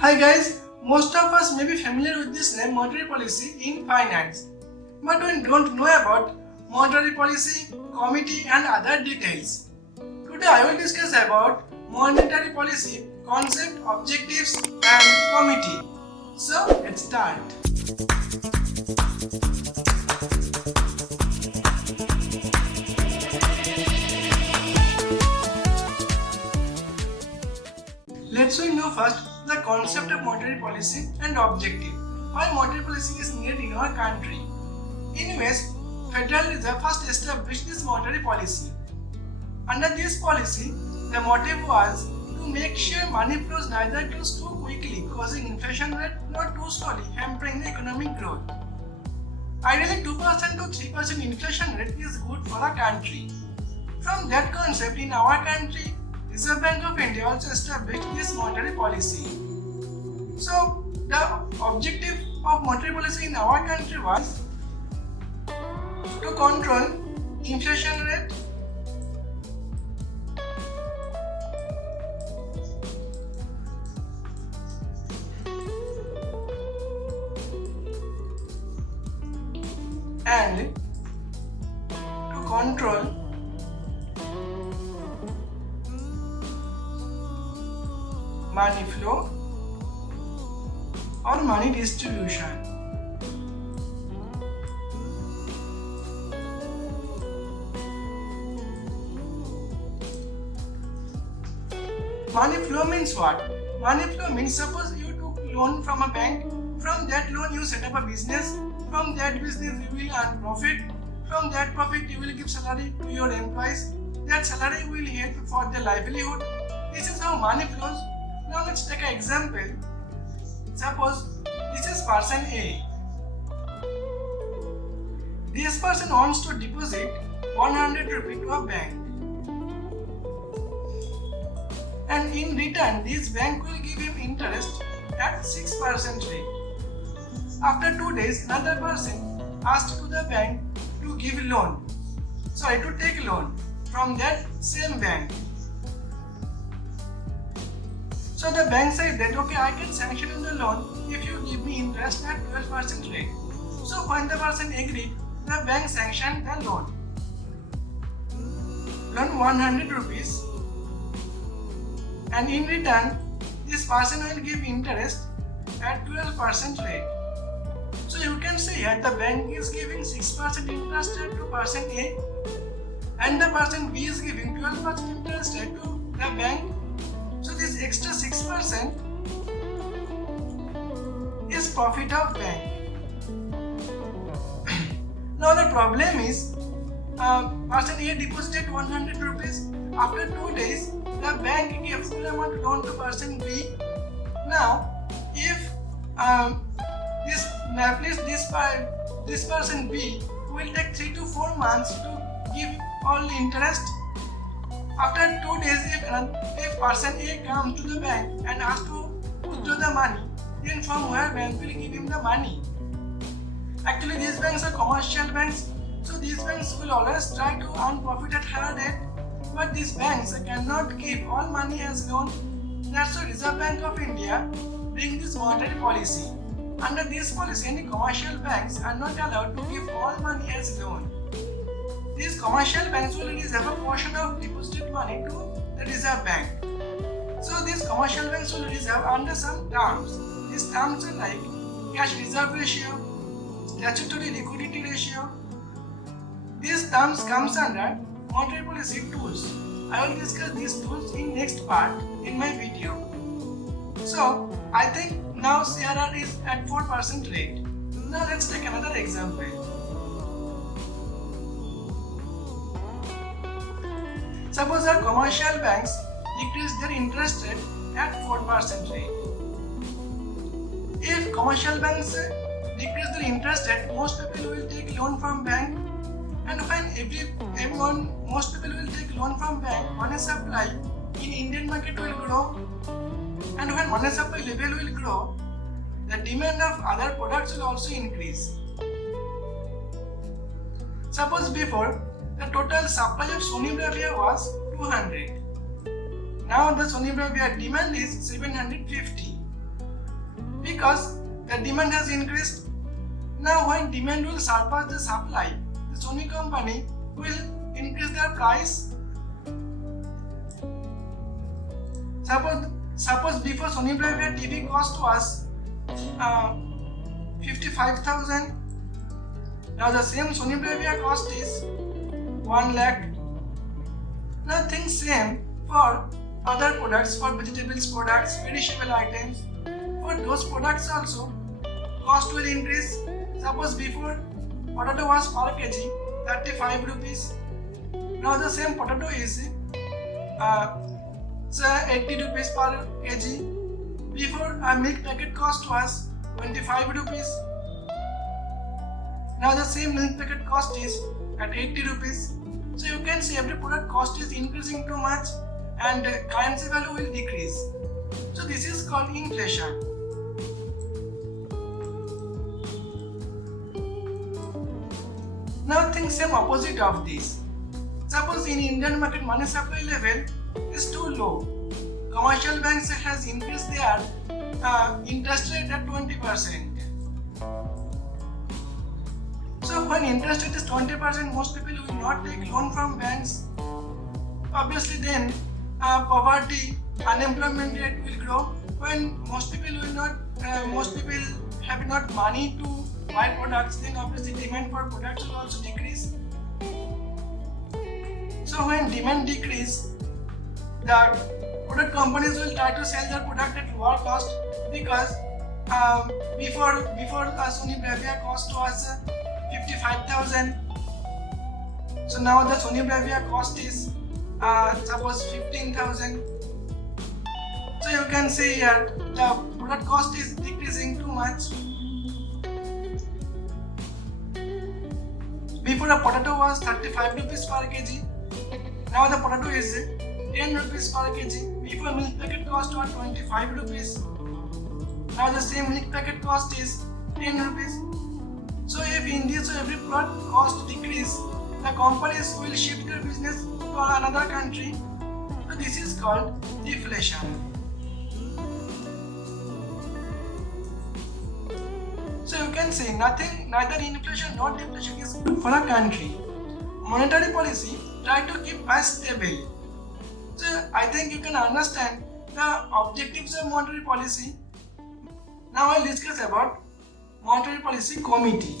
Hi guys, most of us may be familiar with this name monetary policy in finance, but we don't know about monetary policy, committee and other details. Today I will discuss about monetary policy, concept, objectives and committee. So let's start. Let's know first the concept of monetary policy and objective. Why monetary policy is needed in our country? In US, Federal Reserve first established this monetary policy. Under this policy, the motive was to make sure money flows neither too quickly, causing inflation rate, nor too slowly, hampering the economic growth. Ideally, 2% to 3% inflation rate is good for a country. From that concept, in our country, Reserve Bank of India also established this monetary policy. So, the objective of monetary policy in our country was to control inflation rate, and to control money flow or money distribution. Money flow means what? Money flow means suppose you took loan from a bank, from that loan you set up a business, from that business you will earn profit, from that profit you will give salary to your employees, that salary will help for their livelihood. This is how money flows. Now let's take an example. Suppose this is person A. This person wants to deposit 100 rupees to a bank. And in return, this bank will give him interest at 6% rate. After 2 days, another person asked to the bank to give loan. Sorry, to take loan from that same bank. So the bank said that okay, I can sanction you the loan if you give me interest at 12% rate. So when the person agreed, the bank sanctioned the loan. Loan 100 rupees, and in return, this person will give interest at 12% rate. So you can say here the bank is giving 6% interest rate to person A, and the person B is giving 12% interest rate to the bank. So this extra 6% is profit of bank. Now the problem is, person A deposited 100 rupees. After 2 days, the bank gave full amount loan to person B. Now, if this person B will take 3 to 4 months to give all interest. After 2 days, if person A comes to the bank and asks to withdraw the money, then from where bank will give him the money? Actually, these banks are commercial banks, so these banks will always try to earn profit at higher rate. But these banks cannot give all money as loan. That's why Reserve Bank of India bring this monetary policy. Under this policy, any commercial banks are not allowed to give all money as loan. These commercial banks will reserve a portion of deposited money to the Reserve Bank. So these commercial banks will reserve under some terms. These terms are like cash reserve ratio, statutory liquidity ratio. These terms comes under monetary policy tools. I will discuss these tools in next part in my video. So I think now CRR is at 4% rate. Now let's take another example. Suppose our commercial banks decrease their interest rate at 4% rate. If commercial banks decrease their interest rate, most people will take loan from bank, and when most people will take loan from bank, money supply in Indian market will grow, and when money supply level will grow, the demand of other products will also increase. Suppose before, the total supply of Sony Bravia was 200. Now the Sony Bravia demand is 750. because the demand has increased. Now when demand will surpass the supply, the Sony company will increase their price. Suppose before Sony Bravia TV cost was 55,000. Now the same Sony Bravia cost is 1 lakh. Nothing same for other products, for vegetables products, perishable items. For those products also, cost will increase. Suppose before potato was per kg 35 rupees. Now the same potato is 80 rupees per kg. Before a milk packet cost was 25 rupees. Now the same milk packet cost is at 80 rupees. So you can see every product cost is increasing too much and currency value will decrease. So this is called inflation. Now think same opposite of this. Suppose in Indian market money supply level is too low. Commercial banks has increased their interest rate at 20%. So when interest rate is 20%, most people will not take loan from banks. Obviously then poverty, unemployment rate will grow. When most people have not money to buy products, then obviously demand for products will also decrease. So when demand decrease, the product companies will try to sell their product at lower cost because before Sony Bravia cost was 55,000. So now the Sony Bravia cost is suppose 15,000. So you can see here the product cost is decreasing too much. Before the potato was 35 rupees per kg. Now the potato is 10 rupees per kg. Before milk packet cost was 25 rupees. Now the same milk packet cost is 10 rupees. So if in this every product cost decrease, the companies will shift their business to another country. So this is called deflation. So you can say neither inflation nor deflation is good for a country. Monetary policy try to keep us stable. So I think you can understand the objectives of monetary policy. Now I'll discuss about Monetary Policy Committee.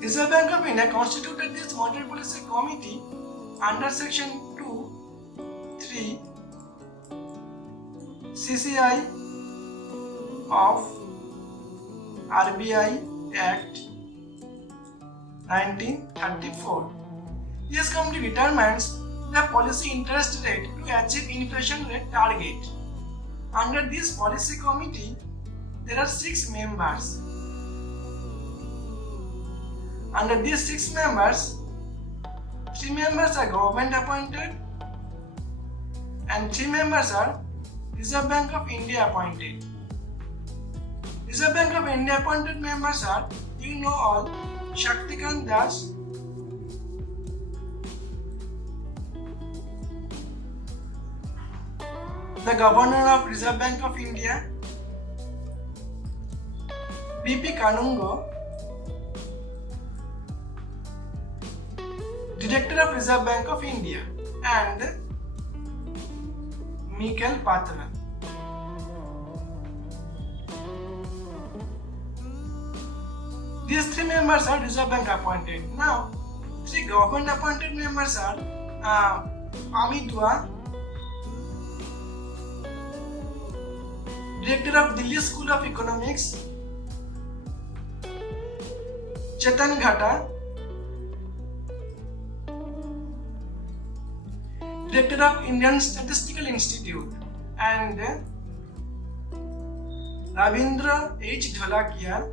Reserve Bank of India constituted this Monetary Policy Committee under Section 2(3) CCI of RBI Act 1934. This committee determines the policy interest rate to achieve inflation rate target. Under this policy committee, there are 6 members. Under these 6 members, 3 members are government appointed and 3 members are Reserve Bank of India appointed. Reserve Bank of India appointed members are, you know all, Shaktikant Das, the Governor of Reserve Bank of India, B.P. Kanungo, Director of Reserve Bank of India, and Michael Patra. These 3 members are Reserve Bank appointed. Now, 3 government appointed members are Amit Dua, Director of Delhi School of Economics, Chetan Ghata, Director of Indian Statistical Institute, and Ravindra H. Dholakia,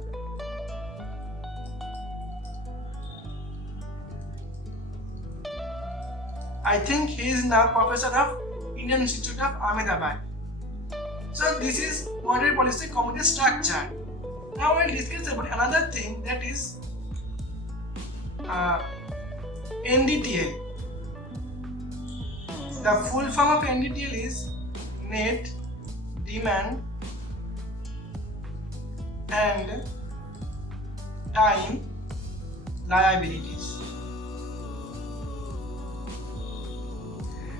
I think he is now Professor of Indian Institute of Ahmedabad. So this is Monetary Policy Committee structure. Now we'll discuss about another thing, that is NDTL. The full form of NDTL is Net Demand and Time Liabilities.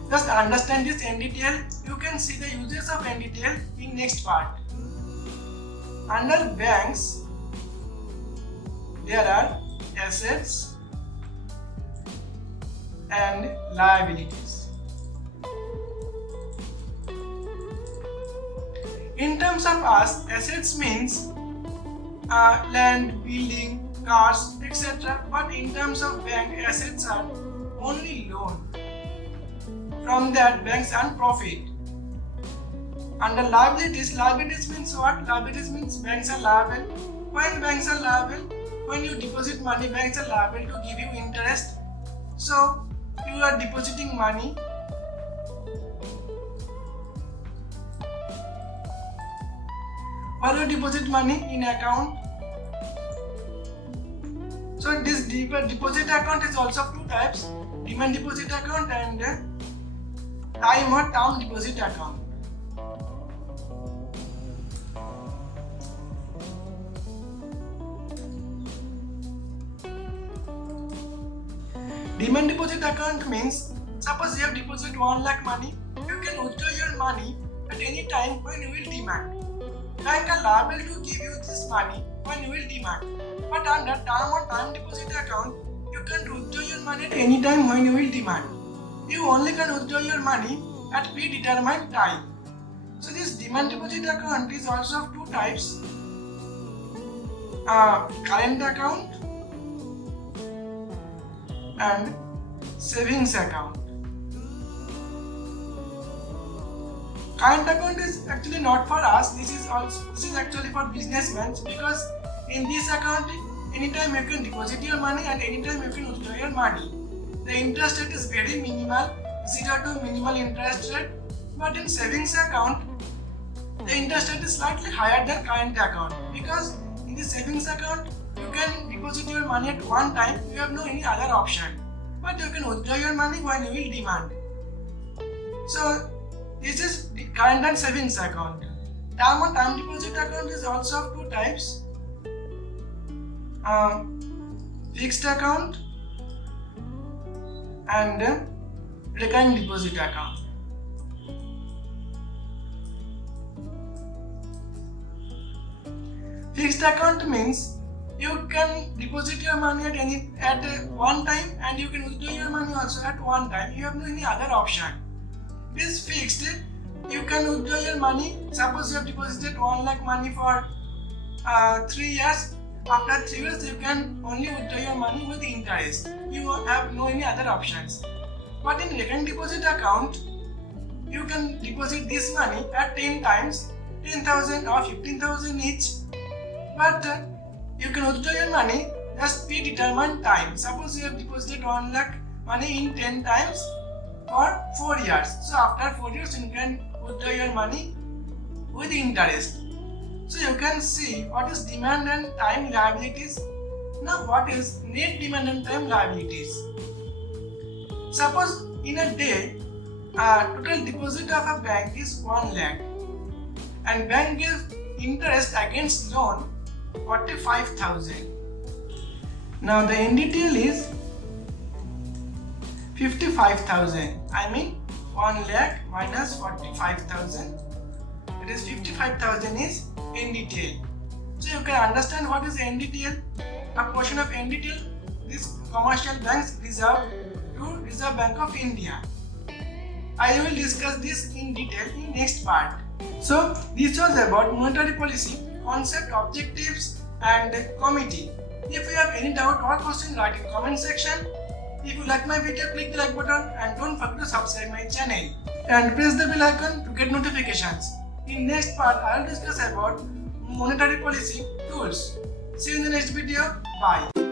Just understand this NDTL. You can see the uses of NDTL in next part. Under banks, there are assets and liabilities. In terms of us, assets means land, building, cars, etc. But in terms of bank, assets are only loan. From that, banks earn profit. Under liabilities, liabilities means what? Liabilities means banks are liable. When banks are liable, when you deposit money, banks are liable to give you interest. So you are depositing money. Where you deposit money? In account. So this deposit account is also of two types: demand deposit account and time or term deposit account. Demand deposit account means, suppose you have deposited 1 lakh money, you can withdraw your money at any time when you will demand. Bank are liable to give you this money when you will demand. But under term or time deposit account, you can withdraw your money at any time when you will demand. You only can withdraw your money at predetermined time. So this demand deposit account is also of two types: current account and savings account. Current account is actually not for us. This is actually for businessmen, because in this account, anytime you can deposit your money and anytime you can withdraw your money. The interest rate is very minimal, 0 to minimal interest rate. But in savings account, the interest rate is slightly higher than current account, because in the savings account, you can deposit your money at one time. You have no any other option, but you can withdraw your money when you will demand. So this is the current and savings account. Term or time deposit account is also of two types: fixed account and recurring deposit account. Fixed account means you can deposit your money at one time and you can withdraw your money also at one time. You have no any other option. It is fixed. You can withdraw your money. Suppose you have deposited 1 lakh money for 3 years. After 3 years, you can only withdraw your money with interest. You have no any other options. But in recurring deposit account, you can deposit this money at 10 times, 10,000 or 15,000 each. But you can withdraw your money just predetermined time. Suppose you have deposited 1 lakh money in 10 times for 4 years. So after 4 years, you can withdraw your money with interest. So you can see what is demand and time liabilities. Now what is net demand and time liabilities? Suppose in a day, total deposit of a bank is 1 lakh and bank gives interest against loan 45,000. Now the NDTL is 55,000. I mean 1 lakh minus 45,000. It is 55,000 is NDTL. So you can understand what is NDTL. A portion of NDTL these commercial banks reserve to Reserve Bank of India. I will discuss this in detail in next part. So this was about monetary policy, concept, objectives and committee. If you have any doubt or question, write in comment section. If you like my video, click the like button and don't forget to subscribe my channel and press the bell icon to get notifications. In next part, I will discuss about monetary policy tools. See you in the next video. Bye.